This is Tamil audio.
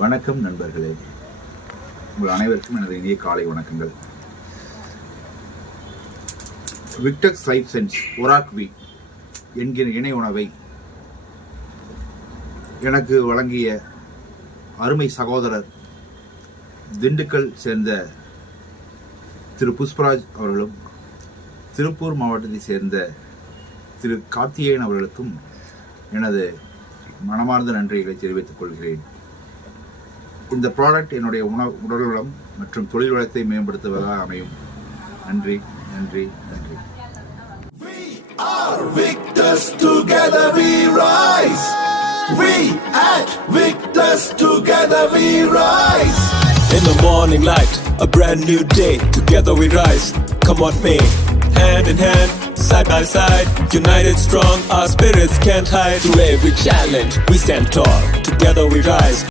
வணக்கம் நண்பர்களே, உங்கள் அனைவருக்கும் எனது இனிய காலை வணக்கங்கள். விக்டர்ஸ் லைஃப் சென்ஸ் ஒராக்வி என்கிற இணை உணவை எனக்கு வழங்கிய அருமை சகோதரர் திண்டுக்கல் சேர்ந்த திரு புஷ்பராஜ் அவர்களும், திருப்பூர் மாவட்டத்தை சேர்ந்த திரு கார்த்திகேயன் அவர்களுக்கும் எனது மனமார்ந்த நன்றிகளை தெரிவித்துக் கொள்கிறேன். இந்த ப்ராடக்ட் என்னுடைய உடல்நலம் மற்றும் தொழில் வளத்தை மேம்படுத்துவதாக அமையும். நன்றி நன்றி நன்றி. We are victors, together we rise. We at Victors, together we rise. In the morning light, a brand new day, together we rise. Come on me, hand in hand, side by side, united strong, our spirits can't hide. To every challenge, we stand tall, together we rise.